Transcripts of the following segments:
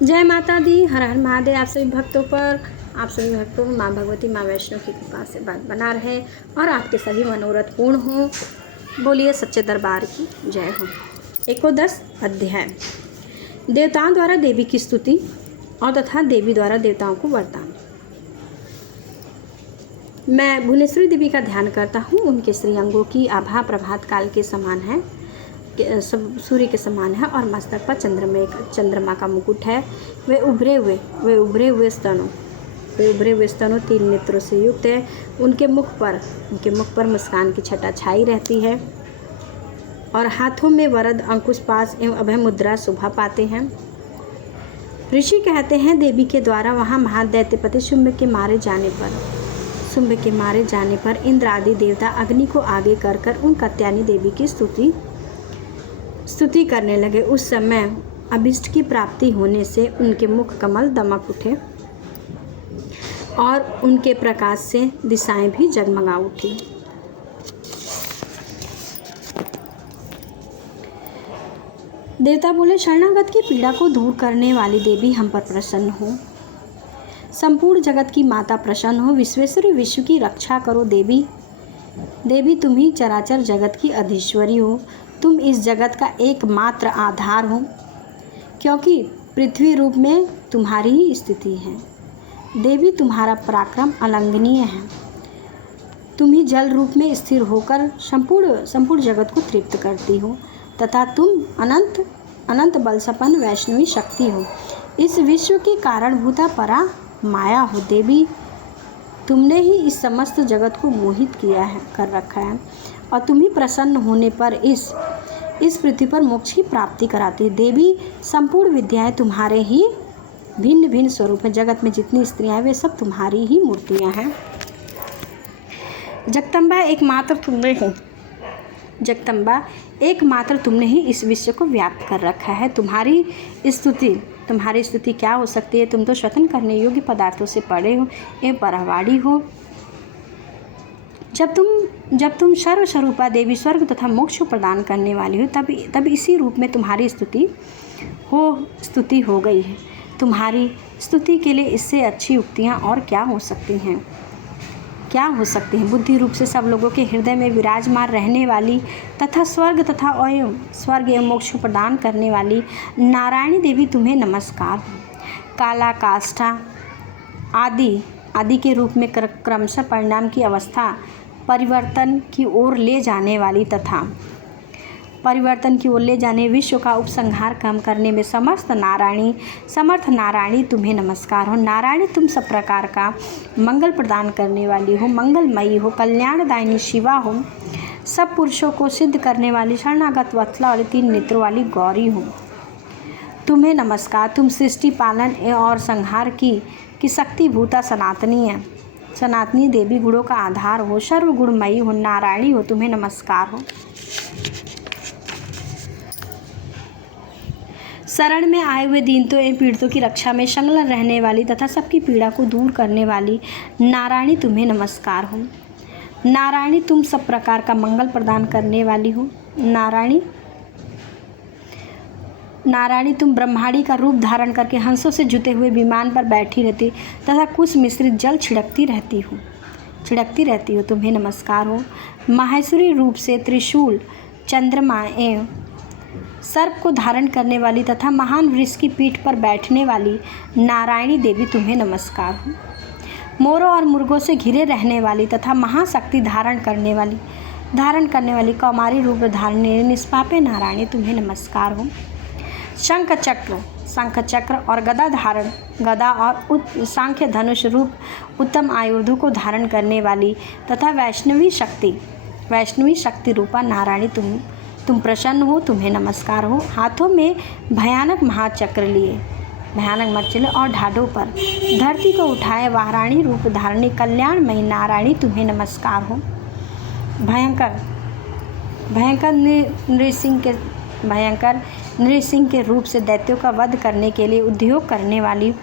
जय माता दी, हर हर महादेव। आप सभी भक्तों पर, आप सभी भक्तों में माँ भगवती, माँ वैष्णो की कृपा से बना रहे और आपके सभी मनोरथ पूर्ण हो। बोलिए सच्चे दरबार की जय हो। 110 अध्याय, देवताओं द्वारा देवी की स्तुति और तथा देवी द्वारा देवताओं को वरदान। मैं भुवनेश्वरी देवी का ध्यान करता हूँ। उनके श्रीअंगों की आभा प्रभात काल के समान है, सब सूर्य के समान है और मस्तक पर चंद्रमा का मुकुट है। वे उभरे हुए स्तनों 3 नेत्रों से युक्त है। उनके मुख पर मुस्कान की छटा छाई रहती है और हाथों में वरद, अंकुश, पास एवं अभय मुद्रा शोभा पाते हैं। ऋषि कहते हैं, देवी के द्वारा वहाँ महादैत्यपति शुंभ के मारे जाने पर इंद्र आदि देवता अग्नि को आगे कर उन कात्यायनी देवी की स्तुति करने लगे। उस समय अभिष्ट की प्राप्ति होने से उनके मुख कमल दमक उठे और उनके प्रकाश से दिशाएं भी जगमगा उठी। देवता बोले, शरणागत की पीड़ा को दूर करने वाली देवी हम पर प्रसन्न हो। संपूर्ण जगत की माता प्रसन्न हो। विश्वेश्वरी, विश्व की रक्षा करो। देवी तुम ही चराचर जगत की अधीश्वरी हो। तुम इस जगत का एकमात्र आधार हो, क्योंकि पृथ्वी रूप में तुम्हारी ही स्थिति है। देवी, तुम्हारा पराक्रम अलंघनीय है। तुम ही जल रूप में स्थिर होकर संपूर्ण जगत को तृप्त करती हो तथा तुम अनंत बल संपन्न वैष्णवी शक्ति हो। इस विश्व की कारणभूता परा माया हो। देवी, तुमने ही इस समस्त जगत को मोहित कर रखा है और तुम ही प्रसन्न होने पर इस पृथ्वी पर मोक्ष की प्राप्ति कराती है। देवी, संपूर्ण विद्याएं तुम्हारे ही भिन्न भिन्न स्वरूप है। जगत में जितनी स्त्रियां हैं वे सब तुम्हारी ही मूर्तियां हैं। जगदम्बा, एकमात्र तुमने ही इस विश्व को व्याप्त कर रखा है। तुम्हारी स्तुति क्या हो सकती है? तुम तो श्वसन करने योग्य पदार्थों से परे हो एवं परवाड़ी हो। जब तुम सर्वस्वरूपा देवी, स्वर्ग तथा मोक्ष को प्रदान करने वाली हो, तब इसी रूप में तुम्हारी स्तुति हो गई है। तुम्हारी स्तुति के लिए इससे अच्छी उक्तियाँ और क्या हो सकती हैं? बुद्धि रूप से सब लोगों के हृदय में विराजमान रहने वाली तथा स्वर्ग एवं मोक्ष को प्रदान करने वाली नारायणी देवी, तुम्हें नमस्कार। काला, काष्ठा आदि के रूप में क्रमशः परिणाम की अवस्था परिवर्तन की ओर ले जाने विश्व का उपसंहार कम करने में समर्थ नारायणी तुम्हें नमस्कार हो। नारायणी, तुम सब प्रकार का मंगल प्रदान करने वाली हो, मंगलमयी हो, कल्याणदायिनी शिवा हो, सब पुरुषों को सिद्ध करने वाली शरणागत वत्सला वाली 3 नेत्रों वाली गौरी हो। तुम्हें नमस्कार। तुम सृष्टि, पालन और संहार की शक्ति भूता सनातनी देवी, गुणों का आधार हो, सर्वगुणमयी हो, नारायणी हो, तुम्हें नमस्कार हो। शरण में आए हुए दीनों एवं पीड़ितों की रक्षा में संलग्न रहने वाली तथा सबकी पीड़ा को दूर करने वाली नारायणी, तुम्हें नमस्कार हो। नारायणी, तुम सब प्रकार का मंगल प्रदान करने वाली हो। नारायणी, तुम ब्रह्मांडी का रूप धारण करके हंसों से जुते हुए विमान पर बैठी रहती तथा कुछ मिश्रित जल छिड़कती रहती हो, तुम्हें नमस्कार हो। माहेश्वरी रूप से त्रिशूल, चंद्रमा एवं सर्प को धारण करने वाली तथा महान वृक्ष की पीठ पर बैठने वाली नारायणी देवी, तुम्हें नमस्कार हो। मोरों और मुर्गों से घिरे रहने वाली तथा महाशक्ति धारण करने वाली कौमारी रूप धारणे निष्पापे नारायणी, तुम्हें नमस्कार हो। शंख चक्र और गदा और सांख्य धनुष रूप उत्तम आयुधों को धारण करने वाली तथा वैष्णवी शक्ति रूपा नारायणी, तुम प्रसन्न हो, तुम्हें नमस्कार हो। हाथों में भयानक महाचक्र लिए और ढाढ़ों पर धरती को उठाए वाराणी रूप धारणी कल्याणमयी नारायणी, तुम्हें नमस्कार हो। भयंकर नृसिंह के रूप से दैत्यों का वध करने के लिए उद्योग करने वाली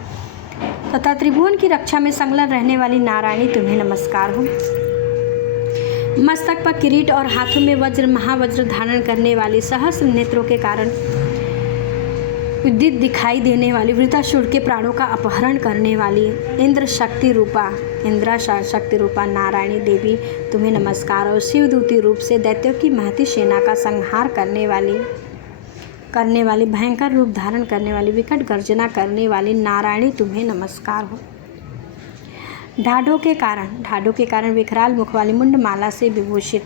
तथा त्रिभुवन की रक्षा में संलग्न रहने वाली नारायणी, तुम्हें नमस्कार हो। मस्तक पर किरीट और हाथों में महावज्र धारण करने वाली सहस्र नेत्रों के कारण उदित दिखाई देने वाली, वृत्रासुर के प्राणों का अपहरण करने वाली इंद्र शक्ति रूपा नारायणी देवी तुम्हें नमस्कार हो। शिवदूती रूप से दैत्यों की महती सेना का संहार करने वाली भयंकर रूप धारण करने वाली, विकट गर्जना करने वाली नारायणी तुम्हें नमस्कार हो। ढाढ़ों के कारण विकराल मुख वाली मुंडमाला से विभूषित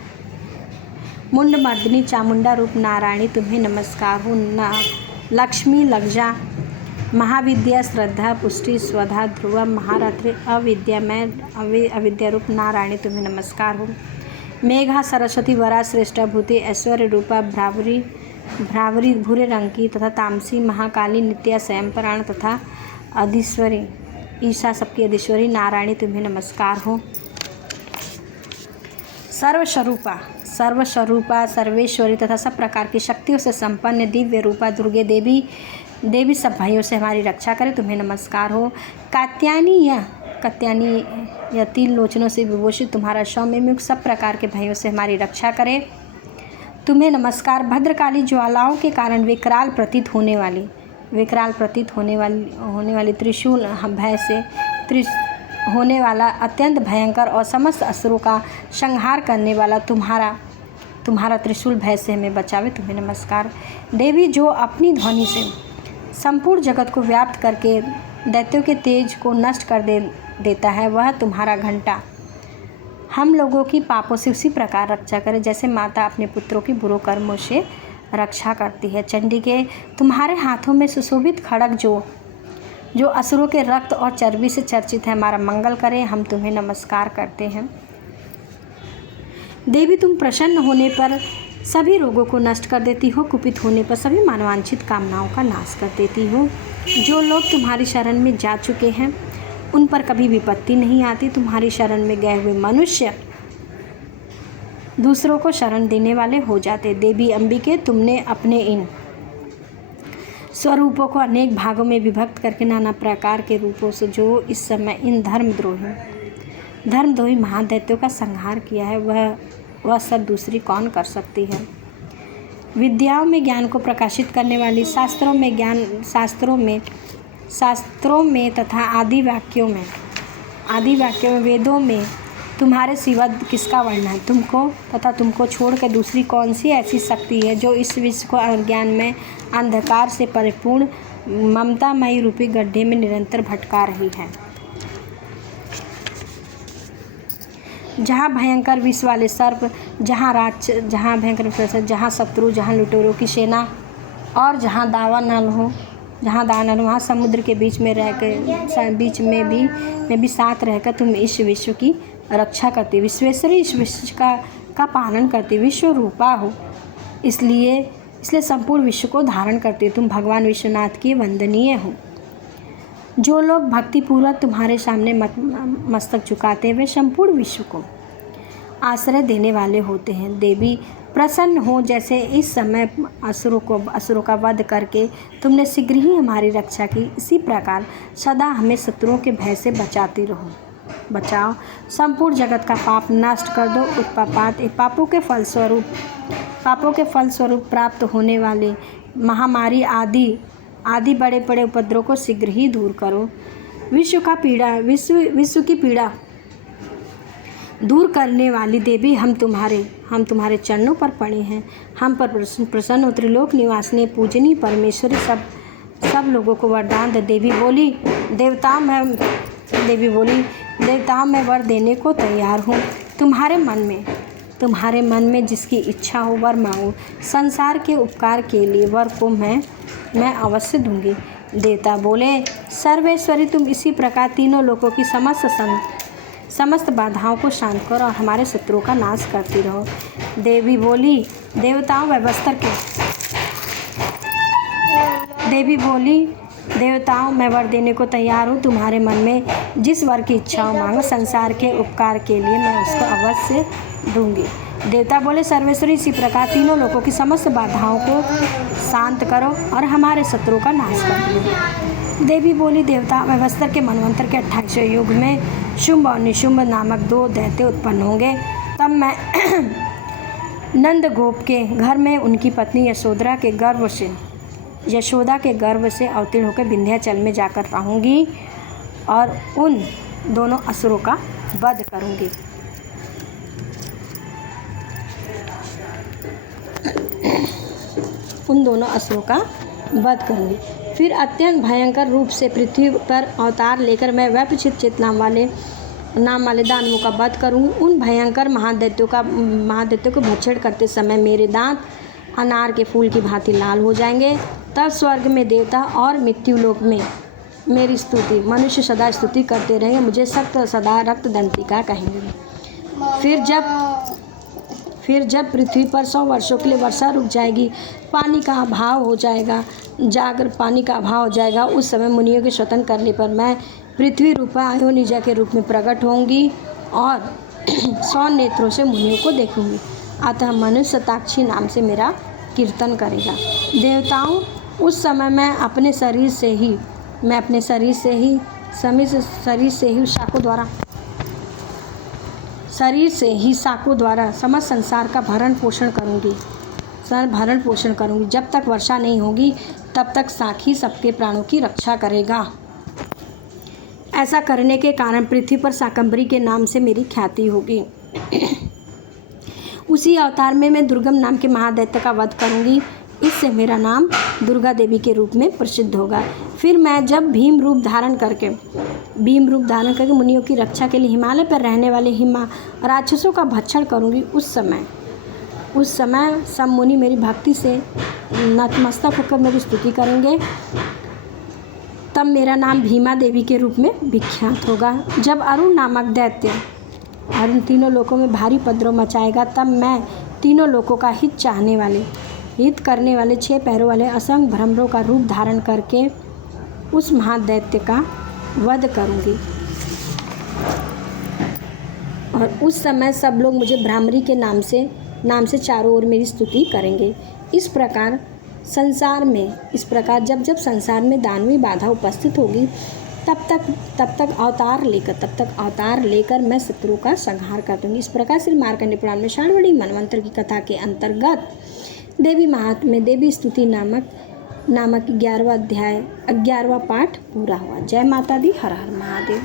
मुंडमर्दिनी चामुंडा रूप नारायणी तुम्हें नमस्कार हो। लक्ष्मी, लज्जा, महाविद्या, श्रद्धा, पुष्टि, स्वधा, ध्रुव, महारात्रि, अविद्या रूप नारायणी तुम्हें नमस्कार हो। मेघा, सरस्वती, वरा, श्रेष्ठा, भूति, ऐश्वर्य रूपा, भ्रावरी भूरे रंग की तथा तामसी, महाकाली, नित्या, स्वयंपराण तथा अधीश्वरी, ईशा सबकी अधीश्वरी नारायणी तुम्हें नमस्कार हो। सर्वस्वरूपा, सर्वेश्वरी तथा सब प्रकार की शक्तियों से संपन्न दिव्य रूपा दुर्गे देवी सब भाइयों से हमारी रक्षा करे तुम्हें नमस्कार हो। कात्यायनी या 3 लोचनों से विभूषित तुम्हारा सौम्य मुख सब प्रकार के भयों से हमारी रक्षा करे तुम्हें नमस्कार। भद्रकाली, ज्वालाओं के कारण विकराल प्रतीत होने वाली त्रिशूल भय से होने वाला अत्यंत भयंकर और समस्त असुरों का संहार करने वाला तुम्हारा त्रिशूल भय से हमें बचावे तुम्हें नमस्कार। देवी, जो अपनी ध्वनि से संपूर्ण जगत को व्याप्त करके दैत्यों के तेज को नष्ट कर देता है, वह तुम्हारा घंटा हम लोगों की पापों से उसी प्रकार रक्षा करे जैसे माता अपने पुत्रों की बुरे कर्मों से रक्षा करती है। चंडिके, तुम्हारे हाथों में सुशोभित खड्ग जो असुरों के रक्त और चर्बी से चर्चित है, हमारा मंगल करे, हम तुम्हें नमस्कार करते हैं। देवी, तुम प्रसन्न होने पर सभी रोगों को नष्ट कर देती हो, कुपित होने पर सभी मानवांछित कामनाओं का नाश कर देती हो। जो लोग तुम्हारी शरण में जा चुके हैं उन पर कभी विपत्ति नहीं आती। तुम्हारी शरण में गए हुए मनुष्य दूसरों को शरण देने वाले हो जाते। देवी अंबिके, तुमने अपने इन स्वरूपों को अनेक भागों में विभक्त करके नाना प्रकार के रूपों से जो इस समय इन धर्मद्रोही महादैत्यों का संहार किया है, वह सब दूसरी कौन कर सकती है। विद्याओं में ज्ञान को प्रकाशित करने वाली, शास्त्रों में तथा आदि वाक्यों में वेदों में तुम्हारे सिवा किसका वर्णन है। तुमको छोड़कर दूसरी कौन सी ऐसी शक्ति है जो इस विश्व को अज्ञान में अंधकार से परिपूर्ण ममतामयी रूपी गड्ढे में निरंतर भटका रही है। जहाँ भयंकर विष वाले सर्प, जहाँ भयंकर, जहाँ शत्रु, जहाँ लुटेरों की सेना और जहाँ दावा नल हो, वहाँ समुद्र के बीच में भी साथ रहकर तुम इस विश्व की रक्षा करती, विश्वेश्वरी, इस विश्व का पालन करती, विश्व रूपा हो, इसलिए संपूर्ण विश्व को धारण करती। तुम भगवान विश्वनाथ की वंदनीय हो। जो लोग भक्तिपूर्वक तुम्हारे सामने मस्तक झुकाते हुए संपूर्ण विश्व को आश्रय देने वाले होते हैं। देवी, प्रसन्न हो जैसे इस समय असुरों का वध करके तुमने शीघ्र ही हमारी रक्षा की, इसी प्रकार सदा हमें शत्रुओं के भय से बचाओ। संपूर्ण जगत का पाप नष्ट कर दो। उत्पात, पापों के फलस्वरूप प्राप्त होने वाले महामारी आदि बड़े बड़े उपद्रव को शीघ्र ही दूर करो। विश्व की पीड़ा दूर करने वाली देवी, हम तुम्हारे चरणों पर पड़े हैं, हम पर प्रसन्न हो। त्रिलोक निवासिनी पूजनी परमेश्वरी सब लोगों को वरदान दे। देवी बोली, देवताओं में वर देने को तैयार हूँ। तुम्हारे मन में जिसकी इच्छा हो वर मांगो। संसार के उपकार के लिए वर को मैं अवश्य दूंगी। देवता बोले, सर्वेश्वरी, तुम इसी प्रकार तीनों लोगों की समस्त बाधाओं को शांत करो और हमारे शत्रुओं का नाश करती रहो। देवी बोली, देवताओं मैं वर देने को तैयार हूँ। तुम्हारे मन में जिस वर की इच्छा हो मांगो, संसार के उपकार के लिए मैं उसको अवश्य दूंगी। देवता बोले, सर्वेश्वरी, इसी प्रकार तीनों लोगों की समस्त बाधाओं को शांत करो और हमारे शत्रुओं का नाश कर दो। देवी बोली, देवता, वैवस्तर के मनवंतर के 28वें युग में शुंभ और निशुंभ नामक 2 दैत्य उत्पन्न होंगे। तब मैं नंद गोप के घर में उनकी पत्नी यशोधरा के गर्भ से यशोदा के गर्भ से अवतीर्ण होकर विंध्याचल में जाकर रहूँगी और उन दोनों असुरों का वध करूँगी। उन दोनों असुरों का वध करूँगी। फिर अत्यंत भयंकर रूप से पृथ्वी पर अवतार लेकर मैं वैपचित नाम वाले दानवों का वध करूँ। उन भयंकर महादैत्यों को भक्षण करते समय मेरे दांत अनार के फूल की भांति लाल हो जाएंगे। तब स्वर्ग में देवता और मृत्युलोक में मेरी स्तुति मनुष्य सदा स्तुति करते रहेंगे, मुझे सख्त सदा रक्त दंतिका कहेंगे। फिर जब पृथ्वी पर 100 वर्षों के लिए वर्षा रुक जाएगी, पानी का अभाव हो जाएगा, उस समय मुनियों के स्वतंत्र करने पर मैं पृथ्वी रूपा अयोनिजा के रूप में प्रकट होंगी और 100 नेत्रों से मुनियों को देखूंगी। अतः मनुष्य शताक्षी नाम से मेरा कीर्तन करेगा। देवताओं, उस समय मैं अपने शरीर से शाकों द्वारा समस्त संसार का भरण पोषण करूंगी। जब तक वर्षा नहीं होगी तब तक साखी सबके प्राणों की रक्षा करेगा। ऐसा करने के कारण पृथ्वी पर शाकंभरी के नाम से मेरी ख्याति होगी। उसी अवतार में मैं दुर्गम नाम के महादैत्य का वध करूंगी। इससे मेरा नाम दुर्गा देवी के रूप में प्रसिद्ध होगा। फिर मैं जब भीम रूप धारण करके मुनियों की रक्षा के लिए हिमालय पर रहने वाले राक्षसों का भक्षण करूंगी, उस समय सब मुनि मेरी भक्ति से नतमस्तक होकर मेरी स्तुति करेंगे। तब मेरा नाम भीमा देवी के रूप में विख्यात होगा। जब अरुण नामक दैत्य तीनों लोकों में भारी उपद्रव मचाएगा, तब मैं तीनों लोकों का हित करने वाले 6 पैरों वाले असंख्य भ्रमरों का रूप धारण करके उस महादैत्य का वध करूंगी। और उस समय सब लोग मुझे भ्रामरी के नाम से चारों ओर मेरी स्तुति करेंगे। इस प्रकार जब संसार में दानवी बाधा उपस्थित होगी, तब तक अवतार लेकर मैं शत्रुओं का संहार कर दूंगी। इस प्रकार श्री मार्कंडेय पुराण में षाण्माण मनवंतर की कथा के अंतर्गत देवी महात्म्य देवी स्तुति नामक 11वां अध्याय 11वां पाठ पूरा हुआ। जय माता दी। हर हर महादेव।